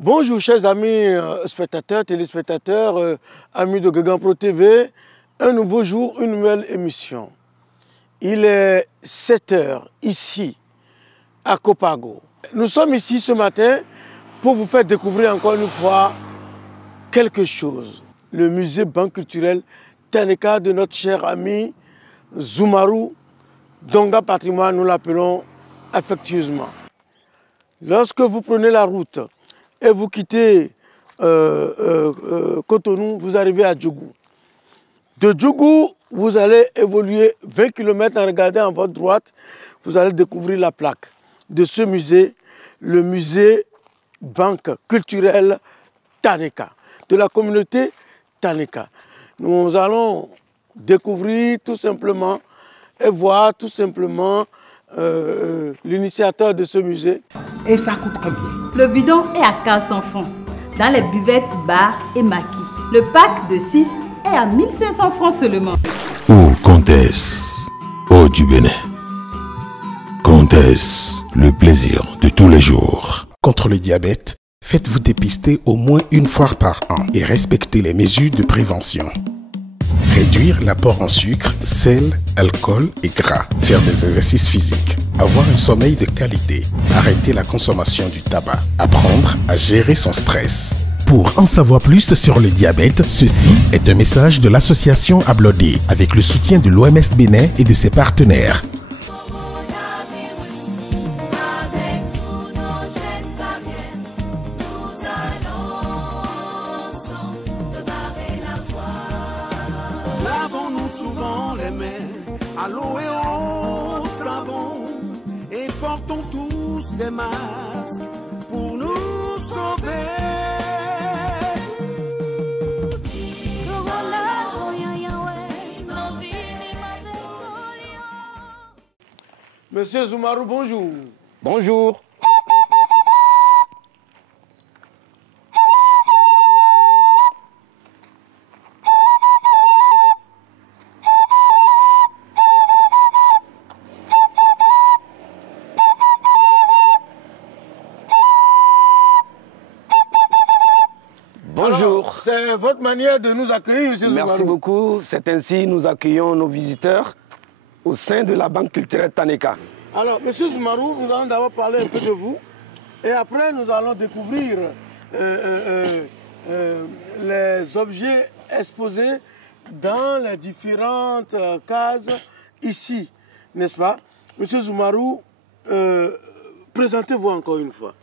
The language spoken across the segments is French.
Bonjour chers amis spectateurs, téléspectateurs, amis de Guégan Pro TV. Un nouveau jour, une nouvelle émission. Il est 7 h ici, à Copago. Nous sommes ici ce matin pour vous faire découvrir encore une fois quelque chose. Le musée Banque culturelle Taneka de notre cher ami Zoumarou Donga Patrimoine, nous l'appelons affectueusement. Lorsque vous prenez la route et vous quittez Cotonou, vous arrivez à Djougou. De Djougou, vous allez évoluer 20 km en regardant à votre droite, vous allez découvrir la plaque de ce musée, le musée Banque culturelle Taneka, de la communauté Taneka. Nous allons découvrir tout simplement et voir tout simplement l'initiateur de ce musée. Et ça coûte combien? Le bidon est à 400 francs. Dans les buvettes, bars et maquis. Le pack de 6 est à 1500 francs seulement. Oh, comtesse, oh du Bénin. Comtesse, le plaisir de tous les jours. Contre le diabète, faites-vous dépister au moins une fois par an et respectez les mesures de prévention. Réduire l'apport en sucre, sel, alcool et gras. Faire des exercices physiques. Avoir un sommeil de qualité. Arrêter la consommation du tabac. Apprendre à gérer son stress. Pour en savoir plus sur le diabète, ceci est un message de l'association Ablodé avec le soutien de l'OMS Bénin et de ses partenaires. Lavons-nous souvent les mains à l'eau et au savon et portons tous des masques pour nous sauver. Monsieur Zoumarou, bonjour. Bonjour. Bonjour. C'est votre manière de nous accueillir, monsieur Zoumarou. Merci beaucoup. C'est ainsi que nous accueillons nos visiteurs au sein de la Banque culturelle Taneka. Alors, monsieur Zoumarou, nous allons d'abord parler un peu de vous et après nous allons découvrir les objets exposés dans les différentes cases ici, n'est-ce pas? Monsieur Zoumarou, présentez-vous encore une fois.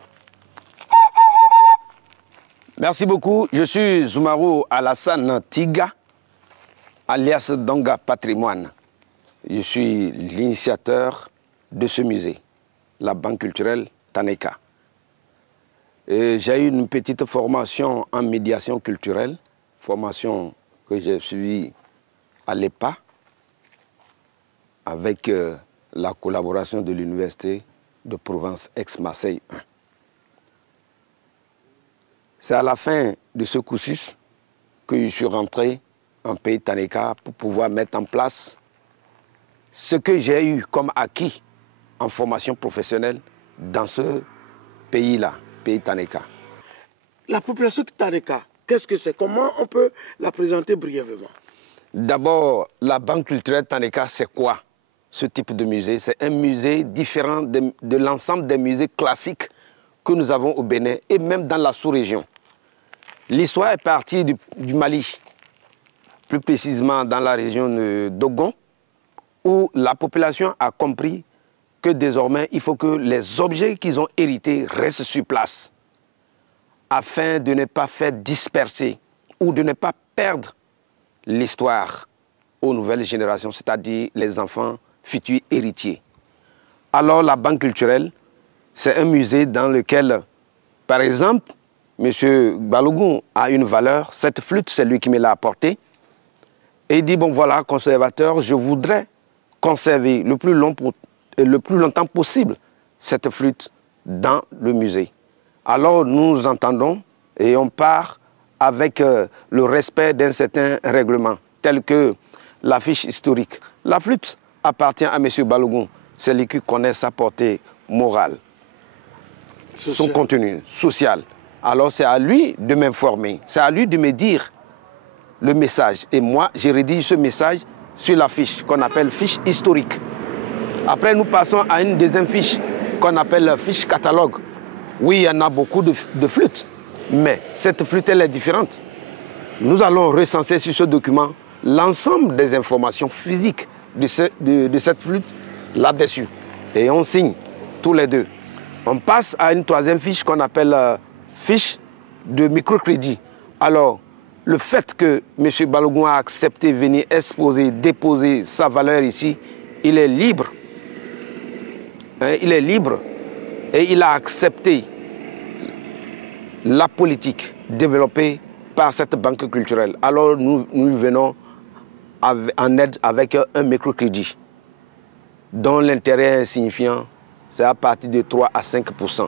Merci beaucoup. Je suis Zoumarou Alassane Tiga, alias Donga Patrimoine. Je suis l'initiateur de ce musée, la Banque culturelle Taneka. J'ai eu une petite formation en médiation culturelle, formation que j'ai suivie à l'EPA avec la collaboration de l'Université de Provence Aix-Marseille 1. C'est à la fin de ce cursus que je suis rentré en pays Taneka pour pouvoir mettre en place ce que j'ai eu comme acquis en formation professionnelle dans ce pays-là, pays Taneka. La population Taneka, qu'est-ce que c'est? Comment on peut la présenter brièvement? D'abord, la Banque culturelle Taneka, c'est quoi ce type de musée? C'est un musée différent de l'ensemble des musées classiques que nous avons au Bénin et même dans la sous-région. L'histoire est partie du Mali, plus précisément dans la région de Dogon, où la population a compris que désormais, il faut que les objets qu'ils ont hérités restent sur place, afin de ne pas faire disperser ou de ne pas perdre l'histoire aux nouvelles générations, c'est-à-dire les enfants futurs héritiers. Alors la Banque culturelle, c'est un musée dans lequel, par exemple, M. Balogun a une valeur, cette flûte, c'est lui qui me l'a apportée. Et il dit, bon voilà, conservateur, je voudrais conserver le plus longtemps possible cette flûte dans le musée. Alors nous nous entendons et on part avec le respect d'un certain règlement, tel que la fiche historique. La flûte appartient à M. Balogun, c'est lui qui connaît sa portée morale, son contenu social. Alors c'est à lui de m'informer, c'est à lui de me dire le message. Et moi, je rédige ce message sur la fiche qu'on appelle fiche historique. Après, nous passons à une deuxième fiche qu'on appelle fiche catalogue. Oui, il y en a beaucoup de flûtes, mais cette flûte, elle est différente. Nous allons recenser sur ce document l'ensemble des informations physiques de cette flûte là-dessus. Et on signe tous les deux. On passe à une troisième fiche qu'on appelle fiche de microcrédit. Alors, le fait que M. Balogun a accepté de venir exposer, déposer sa valeur ici, il est libre. Hein, il est libre et il a accepté la politique développée par cette banque culturelle. Alors nous venons en aide avec un microcrédit dont l'intérêt est insignifiant, c'est à partir de 3 à 5%.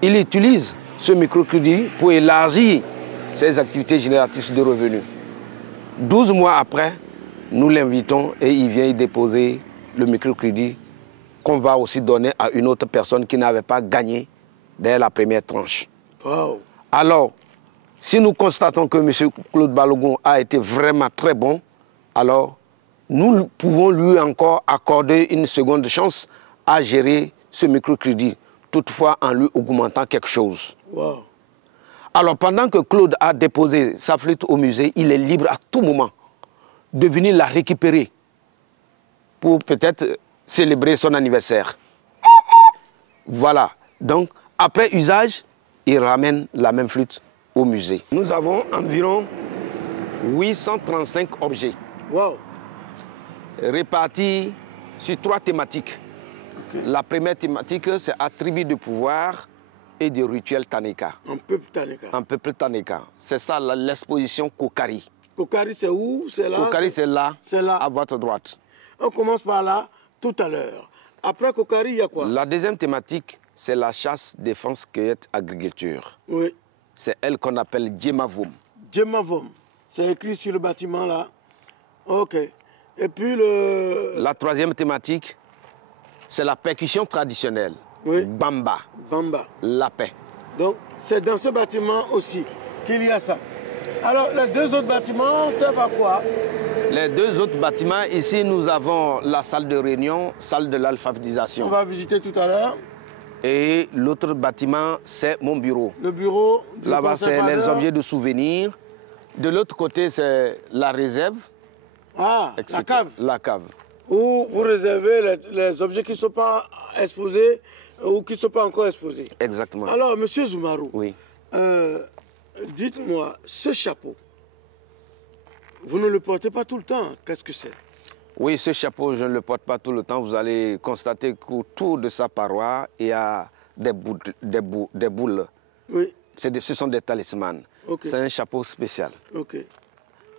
Il utilise ce microcrédit pour élargir ses activités génératrices de revenus. 12 mois après, nous l'invitons et il vient y déposer le microcrédit qu'on va aussi donner à une autre personne qui n'avait pas gagné dès la première tranche. Wow. Alors, si nous constatons que M. Claude Balogun a été vraiment très bon, alors nous pouvons lui encore accorder une seconde chance à gérer ce microcrédit, toutefois en lui augmentant quelque chose. Wow. Alors, pendant que Claude a déposé sa flûte au musée, il est libre à tout moment de venir la récupérer pour peut-être célébrer son anniversaire. Voilà. Donc, après usage, il ramène la même flûte au musée. Nous avons environ 835 objets. Wow. Répartis sur 3 thématiques. Okay. La première thématique, c'est attribut de pouvoir et de rituel Taneka. Un peuple Taneka. Un peuple Taneka. C'est ça l'exposition Kokari. Kokari, c'est où? C'est là? Kokari, c'est là, là, à votre droite. On commence par là, tout à l'heure. Après Kokari, il y a quoi? La deuxième thématique, c'est la chasse, défense, cueillette, agriculture. Oui. C'est elle qu'on appelle Djemavom. Djemavom. C'est écrit sur le bâtiment là. Ok. Et puis la troisième thématique, c'est la percussion traditionnelle. Oui. Bamba. Bamba. La paix. Donc, c'est dans ce bâtiment aussi qu'il y a ça. Alors, les deux autres bâtiments servent à quoi? Les deux autres bâtiments, ici, nous avons la salle de réunion, salle de l'alphabétisation. On va visiter tout à l'heure. Et l'autre bâtiment, c'est mon bureau. Le bureau. Là-bas, c'est les objets de souvenirs. De l'autre côté, c'est la réserve. Ah, etc. la cave. La cave. Où vous réservez les objets qui ne sont pas exposés ou qui ne sont pas encore exposés. Exactement. Alors, monsieur Zoumarou, oui. Dites-moi, ce chapeau, vous ne le portez pas tout le temps. Qu'est-ce que c'est? Oui, ce chapeau, je ne le porte pas tout le temps. Vous allez constater qu'autour de sa paroi, il y a des boules. Oui. Ce sont des talismans. Okay. C'est un chapeau spécial. Okay.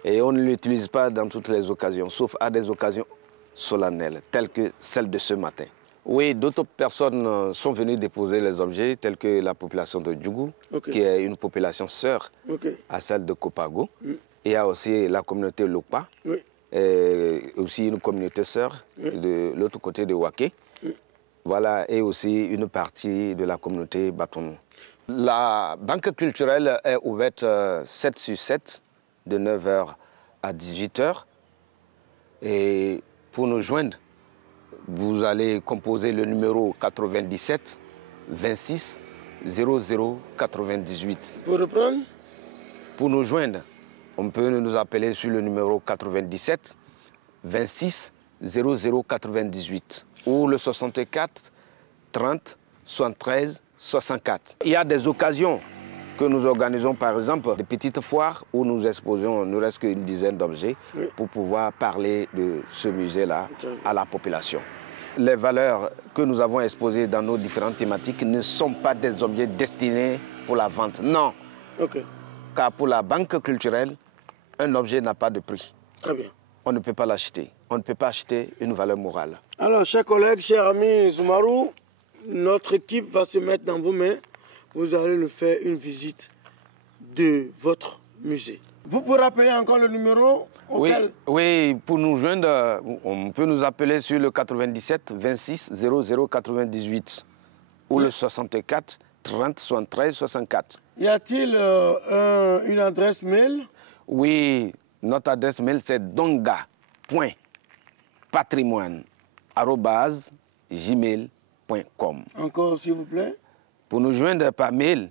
Et on ne l'utilise pas dans toutes les occasions, sauf à des occasions solennelles, telles que celle de ce matin. Oui, d'autres personnes sont venues déposer les objets, tels que la population de Djougou, okay, qui est une population sœur, okay, à celle de Kopago. Il y a aussi la communauté Lokpa, oui, et aussi une communauté sœur, oui, de l'autre côté de Waké. Voilà, et aussi une partie de la communauté Batonou. La banque culturelle est ouverte 7 sur 7, de 9h à 18h. Et pour nous joindre, vous allez composer le numéro 97 26 00 98. Pour reprendre? Pour nous joindre, on peut nous appeler sur le numéro 97 26 00 98 ou le 64 30 73 64. Il y a des occasions que nous organisons, par exemple, des petites foires où nous exposons, il ne reste qu'une dizaine d'objets, oui, pour pouvoir parler de ce musée-là à la population. Les valeurs que nous avons exposées dans nos différentes thématiques ne sont pas des objets destinés pour la vente, non. Okay. Car pour la banque culturelle, un objet n'a pas de prix. Très bien. On ne peut pas l'acheter. On ne peut pas acheter une valeur morale. Alors, chers collègues, chers amis Zoumarou, notre équipe va se mettre dans vos mains. Vous allez nous faire une visite de votre musée. Vous pouvez rappeler encore le numéro auquel... Oui, pour nous joindre, on peut nous appeler sur le 97 26 00 98 ou le 64 30 73 64. Y a-t-il une adresse mail? Oui, notre adresse mail c'est donga.patrimoine@gmail.com. Encore, s'il vous plaît. Pour nous joindre par mail,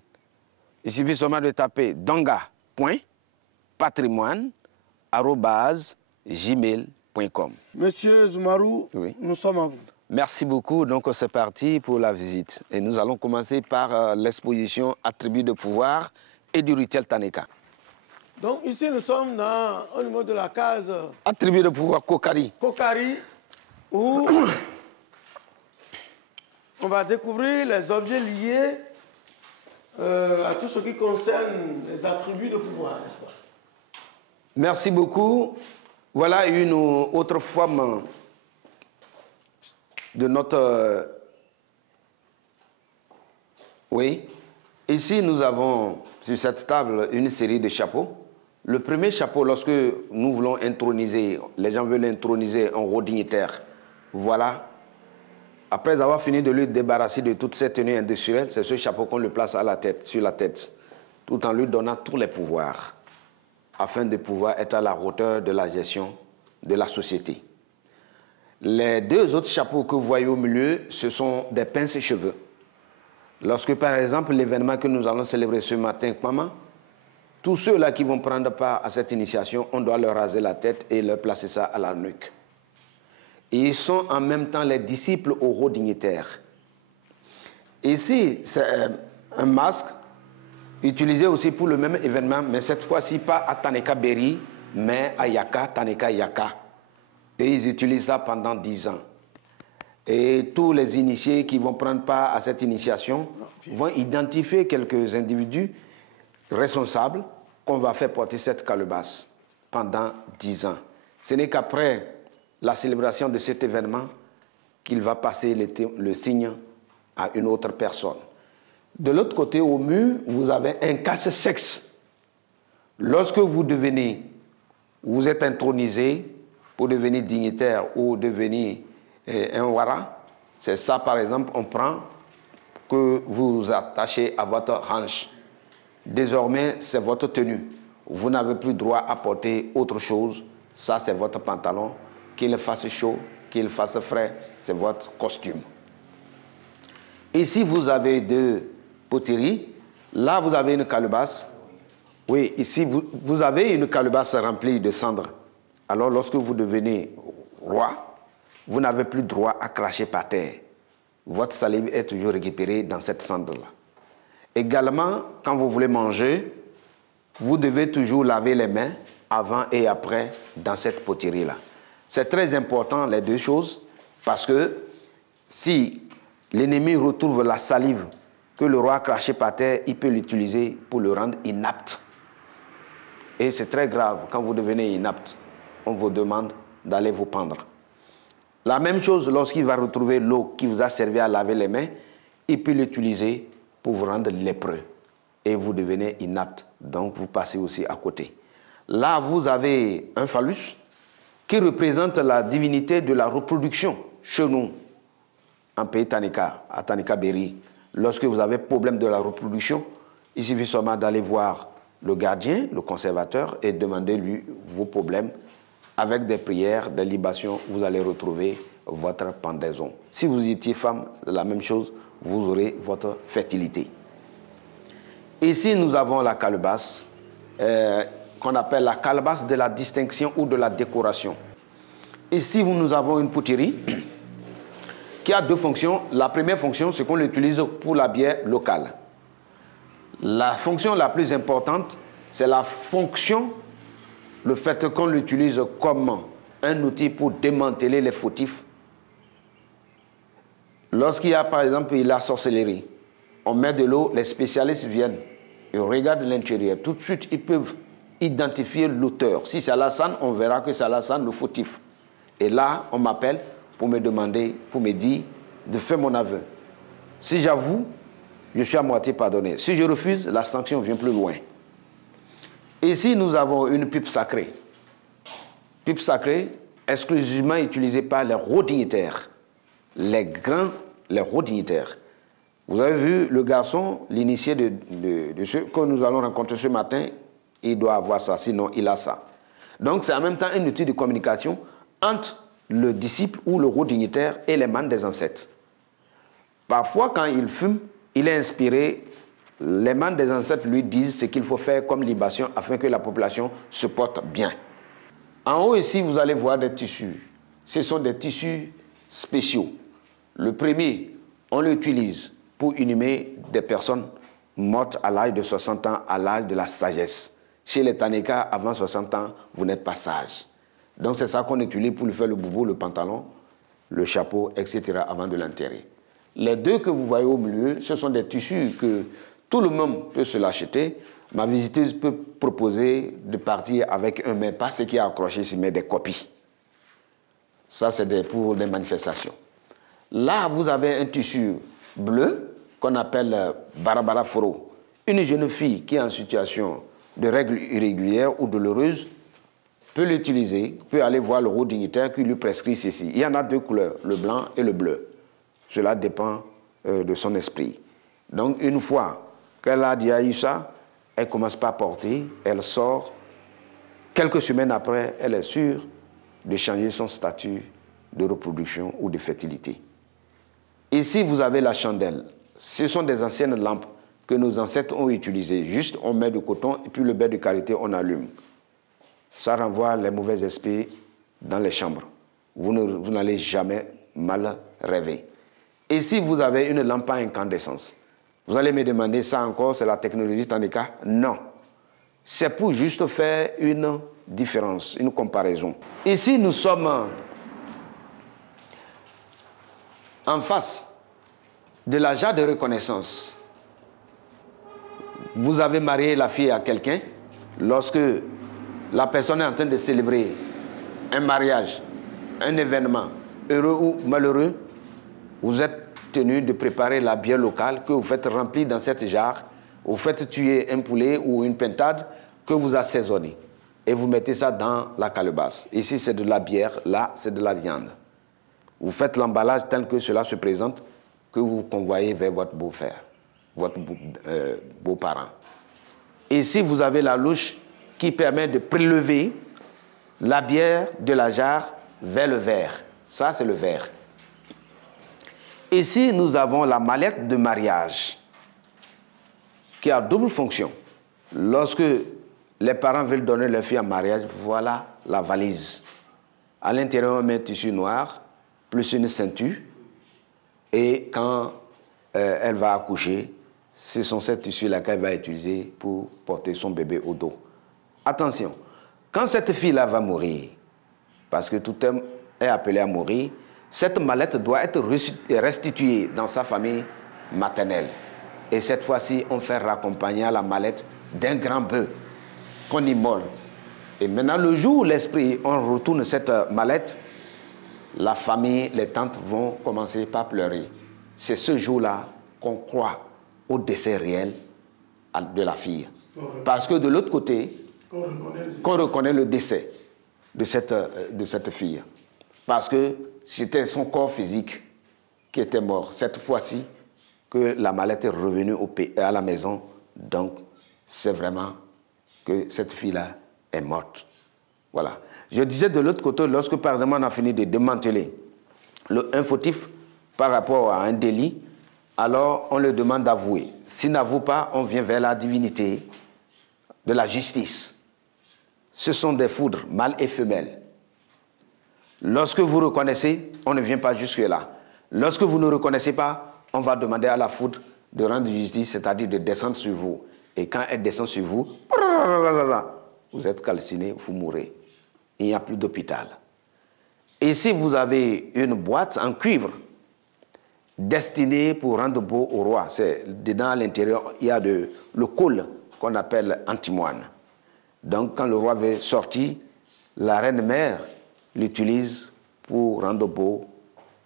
il suffit seulement de taper donga.patrimoine@gmail.com. Monsieur Zoumarou, oui. Nous sommes à vous. Merci beaucoup. Donc c'est parti pour la visite. Et nous allons commencer par l'exposition Attributs de pouvoir et du rituel Taneka. Donc ici nous sommes au niveau de la case Attributs de pouvoir Kokari. Kokari, où on va découvrir les objets liés à tout ce qui concerne les attributs de pouvoir, n'est-ce pas? Merci beaucoup. Voilà une autre forme de notre... Oui. Ici, nous avons sur cette table une série de chapeaux. Le premier chapeau, lorsque nous voulons introniser, les gens veulent introniser un haut dignitaire. Voilà. Après avoir fini de lui débarrasser de toute cette tenue industrielle, c'est ce chapeau qu'on le place à la tête, sur la tête, tout en lui donnant tous les pouvoirs, afin de pouvoir être à la hauteur de la gestion de la société. Les deux autres chapeaux que vous voyez au milieu, ce sont des pinces-cheveux. Lorsque, par exemple, l'événement que nous allons célébrer ce matin, maman, tous ceux-là qui vont prendre part à cette initiation, on doit leur raser la tête et leur placer ça à la nuque. Et ils sont en même temps les disciples au haut dignitaire. Ici, c'est un masque utilisé aussi pour le même événement, mais cette fois-ci pas à Taneka Berry, mais à Yaka, Taneka Yaka. Et ils utilisent ça pendant 10 ans. Et tous les initiés qui vont prendre part à cette initiation vont identifier quelques individus responsables qu'on va faire porter cette calebasse pendant 10 ans. Ce n'est qu'après la célébration de cet événement qu'il va passer le signe à une autre personne. De l'autre côté, au mur, vous avez un cache-sexe. Lorsque vous êtes intronisé pour devenir dignitaire ou devenir un wara, c'est ça par exemple, on prend que vous attachez à votre hanche. Désormais, c'est votre tenue. Vous n'avez plus droit à porter autre chose. Ça, c'est votre pantalon. Qu'il fasse chaud, qu'il fasse frais, c'est votre costume. Ici, vous avez deux poteries. Là, vous avez une calebasse. Oui, ici, vous avez une calebasse remplie de cendres. Alors, lorsque vous devenez roi, vous n'avez plus droit à cracher par terre. Votre salive est toujours récupérée dans cette cendre-là. Également, quand vous voulez manger, vous devez toujours laver les mains avant et après dans cette poterie-là. C'est très important, les deux choses, parce que si l'ennemi retrouve la salive que le roi a crachée par terre, il peut l'utiliser pour le rendre inapte. Et c'est très grave, quand vous devenez inapte, on vous demande d'aller vous pendre. La même chose, lorsqu'il va retrouver l'eau qui vous a servi à laver les mains, il peut l'utiliser pour vous rendre lépreux. Et vous devenez inapte, donc vous passez aussi à côté. Là, vous avez un phallus qui représente la divinité de la reproduction chez nous, en pays Taneka, à Taneka Berry. Lorsque vous avez problème de la reproduction, il suffit seulement d'aller voir le gardien, le conservateur, et demander lui vos problèmes. Avec des prières, des libations, vous allez retrouver votre pendaison. Si vous étiez femme, la même chose, vous aurez votre fertilité. Ici, nous avons la calebasse, qu'on appelle la calebasse de la distinction ou de la décoration. Ici, nous avons une poterie qui a deux fonctions. La première fonction, c'est qu'on l'utilise pour la bière locale. La fonction la plus importante, c'est la fonction, le fait qu'on l'utilise comme un outil pour démanteler les fautifs. Lorsqu'il y a, par exemple, la sorcellerie, on met de l'eau, les spécialistes viennent, ils regardent l'intérieur. Tout de suite, ils peuvent identifier l'auteur. Si c'est Alassane, on verra que c'est Alassane le fautif. Et là, on m'appelle pour me demander, pour me dire de faire mon aveu. Si j'avoue, je suis à moitié pardonné. Si je refuse, la sanction vient plus loin. Ici, nous avons une pipe sacrée. Pipe sacrée, exclusivement utilisée par les hauts dignitaires. Les hauts dignitaires. Vous avez vu le garçon, l'initié de ce que nous allons rencontrer ce matin, il doit avoir ça, sinon il a ça. Donc c'est en même temps un outil de communication entre le disciple ou le haut dignitaire et les membres des ancêtres. Parfois quand il fume, il est inspiré, les membres des ancêtres lui disent ce qu'il faut faire comme libation afin que la population se porte bien. En haut ici, vous allez voir des tissus. Ce sont des tissus spéciaux. Le premier, on l'utilise pour inhumer des personnes mortes à l'âge de 60 ans, à l'âge de la sagesse. Chez les Taneka, avant 60 ans, vous n'êtes pas sage. Donc c'est ça qu'on utilise pour lui faire le boubou, le pantalon, le chapeau, etc. avant de l'enterrer. Les deux que vous voyez au milieu, ce sont des tissus que tout le monde peut se l'acheter. Ma visiteuse peut proposer de partir avec un, mais pas ce qui est accroché ici, mais des copies. Ça, c'est pour des manifestations. Là, vous avez un tissu bleu qu'on appelle Barabara Foro. Une jeune fille qui est en situation de règles irrégulières ou douloureuses peut l'utiliser, peut aller voir le haut dignitaire qui lui prescrit ceci. Il y en a deux couleurs, le blanc et le bleu. Cela dépend de son esprit. Donc, une fois qu'elle a déjà eu ça, elle commence par porter, elle sort. Quelques semaines après, elle est sûre de changer son statut de reproduction ou de fertilité. Ici, vous avez la chandelle. Ce sont des anciennes lampes que nos ancêtres ont utilisées. Juste, on met du coton et puis le beurre de karité, on allume. Ça renvoie les mauvais esprits dans les chambres. Vous n'allez jamais mal rêver. Ici, vous avez une lampe à incandescence. Vous allez me demander, ça encore, c'est la technologie Taneka? Non. C'est pour juste faire une différence, une comparaison. Ici, nous sommes en face de la jarre de reconnaissance. Vous avez marié la fille à quelqu'un. Lorsque la personne est en train de célébrer un mariage, un événement heureux ou malheureux, vous êtes tenu de préparer la bière locale que vous faites remplir dans cette jarre. Vous faites tuer un poulet ou une pintade que vous assaisonnez. Et vous mettez ça dans la calebasse. Ici, c'est de la bière. Là, c'est de la viande. Vous faites l'emballage tel que cela se présente, que vous convoyez vers votre beau-frère, votre beau-parent. Ici, vous avez la louche qui permet de prélever la bière de la jarre vers le verre. Ça, c'est le verre. Ici, nous avons la mallette de mariage qui a double fonction. Lorsque les parents veulent donner leur fille en mariage, voilà la valise. À l'intérieur, on met un tissu noir, plus une ceinture. Et quand elle va accoucher, ce sont ces tissus-là qu'elle va utiliser pour porter son bébé au dos. Attention, quand cette fille-là va mourir, parce que tout homme est appelé à mourir, cette mallette doit être restituée dans sa famille maternelle. Et cette fois-ci, on fait raccompagner à la mallette d'un grand bœuf qu'on immole. Et maintenant, le jour où l'esprit, on retourne cette mallette, la famille, les tantes vont commencer par pleurer. C'est ce jour-là qu'on croit au décès réel de la fille. Parce que de l'autre côté, qu'on reconnaît le décès de cette fille. Parce que c'était son corps physique qui était mort. Cette fois-ci, que la mallette est revenue à la maison, donc c'est vraiment que cette fille-là est morte. Voilà. Je disais de l'autre côté, lorsque par exemple on a fini de démanteler un fautif par rapport à un délit, alors on le demande d'avouer. S'il n'avoue pas, on vient vers la divinité de la justice. Ce sont des foudres, mâles et femelles. Lorsque vous reconnaissez, on ne vient pas jusque-là. Lorsque vous ne reconnaissez pas, on va demander à la foudre de rendre justice, c'est-à-dire de descendre sur vous. Et quand elle descend sur vous, vous êtes calciné, vous mourrez. Il n'y a plus d'hôpital. Ici, vous avez une boîte en cuivre destinée pour rendre beau au roi. Dedans, à l'intérieur, il y a le col qu'on appelle antimoine. Donc, quand le roi veut sortir, la reine-mère l'utilise pour rendre beau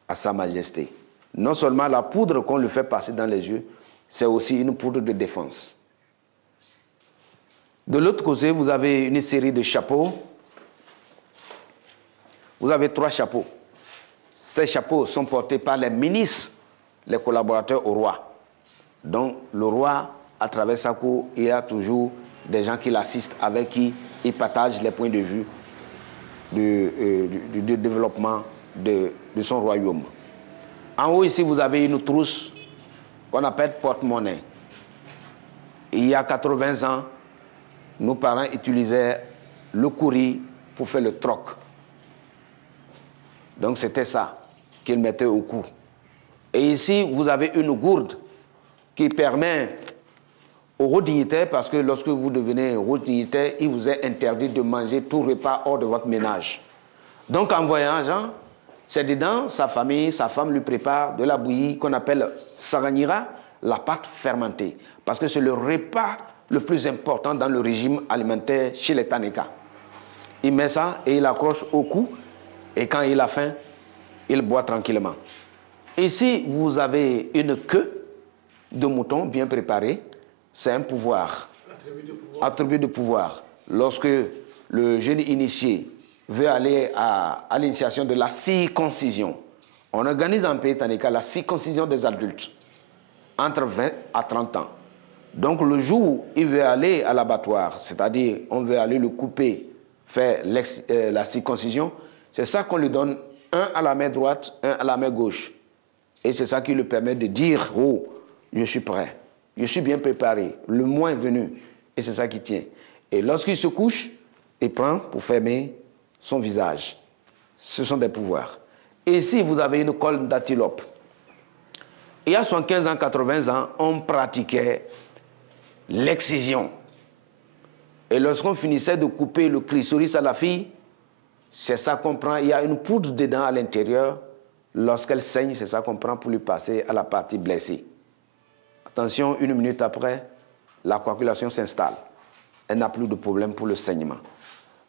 à sa majesté. Non seulement la poudre qu'on lui fait passer dans les yeux, c'est aussi une poudre de défense. De l'autre côté, vous avez une série de chapeaux. Vous avez 3 chapeaux. Ces chapeaux sont portés par les ministres, les collaborateurs au roi. Donc le roi, à travers sa cour, il y a toujours des gens qui l'assistent, avec qui il partage les points de vue du développement de son royaume. En haut ici, vous avez une trousse qu'on appelle porte-monnaie. Il y a 80 ans, nos parents utilisaient le courrier pour faire le troc. Donc c'était ça qu'ils mettaient au cou. Et ici, vous avez une gourde qui permet aux hauts dignitaires, parce que lorsque vous devenez haut dignitaire, il vous est interdit de manger tout repas hors de votre ménage. Donc en voyageant, c'est dedans, sa famille, sa femme lui prépare de la bouillie qu'on appelle saranira, la pâte fermentée. Parce que c'est le repas le plus important dans le régime alimentaire chez les Taneka. Il met ça et il accroche au cou, et quand il a faim, il boit tranquillement. Ici, vous avez une queue de mouton bien préparée. C'est un pouvoir. Attribut de pouvoir. Lorsque le jeune initié veut aller à l'initiation de la circoncision, on organise en pays Taneka la circoncision des adultes entre 20 à 30 ans. Donc le jour où il veut aller à l'abattoir, c'est-à-dire on veut aller le couper, faire la circoncision, c'est ça qu'on lui donne, un à la main droite, un à la main gauche. Et c'est ça qui lui permet de dire, oh, je suis prêt. Je suis bien préparé, le mois est venu, et c'est ça qui tient. Et lorsqu'il se couche, il prend pour fermer son visage. Ce sont des pouvoirs. Et ici, vous avez une colle d'antilope. Il y a 75 ans, 80 ans, on pratiquait l'excision. Et lorsqu'on finissait de couper le chrysalis à la fille, c'est ça qu'on prend. Il y a une poudre dedans à l'intérieur. Lorsqu'elle saigne, c'est ça qu'on prend pour lui passer à la partie blessée. Attention, 1 minute après, la coagulation s'installe. Elle n'a plus de problème pour le saignement.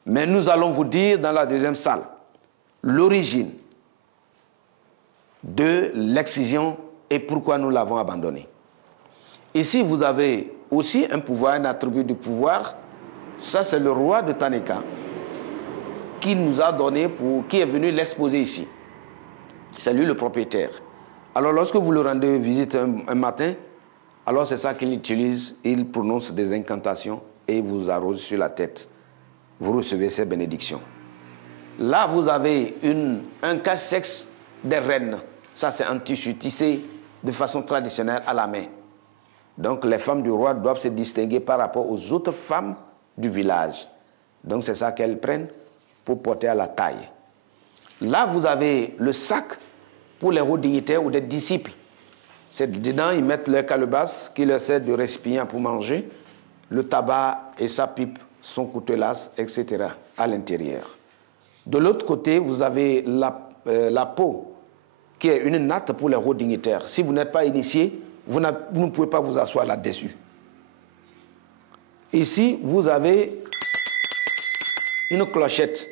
Mais nous allons vous dire dans la deuxième salle l'origine de l'excision et pourquoi nous l'avons abandonnée. Ici, vous avez aussi un pouvoir, un attribut de pouvoir. Ça, c'est le roi de Taneka qui nous a donné, qui est venu l'exposer ici. C'est lui le propriétaire. Alors, lorsque vous le rendez visite un matin, alors c'est ça qu'il utilise. Il prononce des incantations et il vous arrose sur la tête. Vous recevez ces bénédictions. Là, vous avez un cache-sexe des reines. Ça, c'est un tissu tissé de façon traditionnelle à la main. Donc, les femmes du roi doivent se distinguer par rapport aux autres femmes du village. Donc, c'est ça qu'elles prennent pour porter à la taille. Là, vous avez le sac pour les hauts dignitaires ou des disciples. C'est dedans, ils mettent leur calebasse qui leur sert de récipient pour manger, le tabac et sa pipe, son coutelas, etc. à l'intérieur. De l'autre côté, vous avez la peau qui est une natte pour les hauts dignitaires. Si vous n'êtes pas initié, vous ne pouvez pas vous asseoir là-dessus. Ici, vous avez une clochette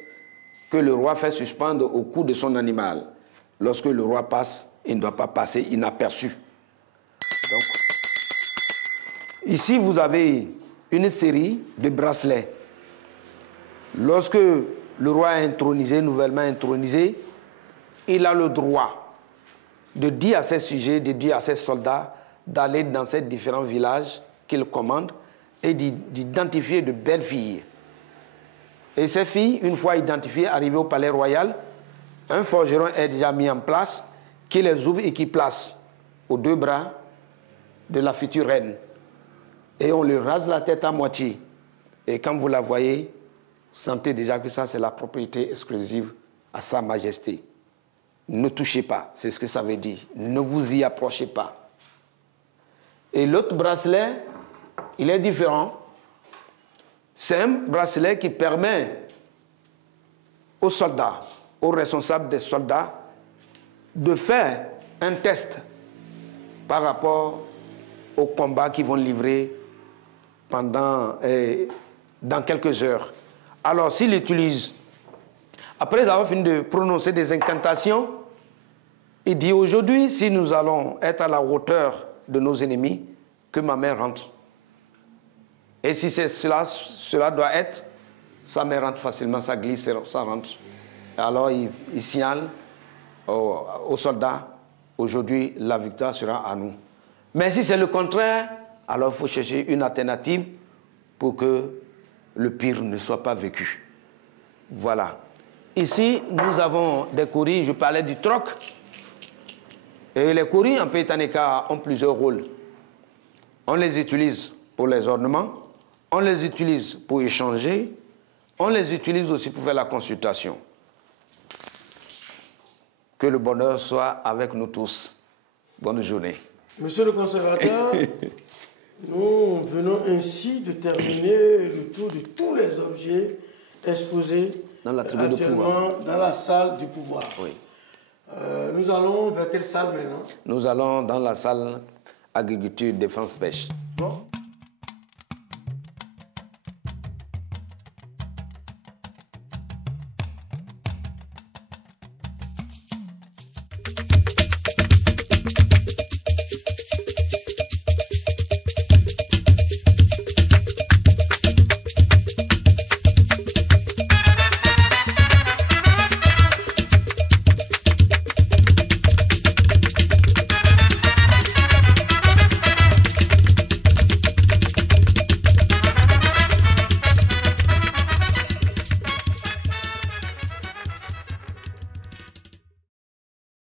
que le roi fait suspendre au cou de son animal. Lorsque le roi passe, il ne doit pas passer inaperçu. Donc, ici, vous avez une série de bracelets. Lorsque le roi est intronisé, nouvellement intronisé, il a le droit de dire à ses sujets, de dire à ses soldats d'aller dans ces différents villages qu'il commande et d'identifier de belles filles. Et ces filles, une fois identifiées, arrivées au palais royal, un forgeron est déjà mis en place qui les ouvre et qui place aux 2 bras de la future reine. Et on lui rase la tête à moitié. Et quand vous la voyez, vous sentez déjà que ça, c'est la propriété exclusive à Sa Majesté. Ne touchez pas, c'est ce que ça veut dire. Ne vous y approchez pas. Et l'autre bracelet, il est différent. C'est un bracelet qui permet aux soldats, aux responsables des soldats, de faire un test par rapport au combat qu'ils vont livrer dans quelques heures. Alors, s'il utilise, après avoir fini de prononcer des incantations, il dit aujourd'hui, si nous allons être à la hauteur de nos ennemis, que ma mère rentre. Et si c'est cela doit être, sa mère rentre facilement, ça glisse, ça rentre. Alors il signale aux soldats, aujourd'hui la victoire sera à nous. Mais si c'est le contraire, alors il faut chercher une alternative pour que le pire ne soit pas vécu. Voilà. Ici, nous avons des kouris, je parlais du troc. Et les kouris en Pays Tanikia ont plusieurs rôles. On les utilise pour les ornements, on les utilise pour échanger, on les utilise aussi pour faire la consultation. Que le bonheur soit avec nous tous. Bonne journée. Monsieur le conservateur, nous venons ainsi de terminer le tour de tous les objets exposés dans la tribu de pouvoir, dans la salle du pouvoir. Oui. Nous allons vers quelle salle maintenant? Nous allons dans la salle agriculture, défense, pêche. Bon.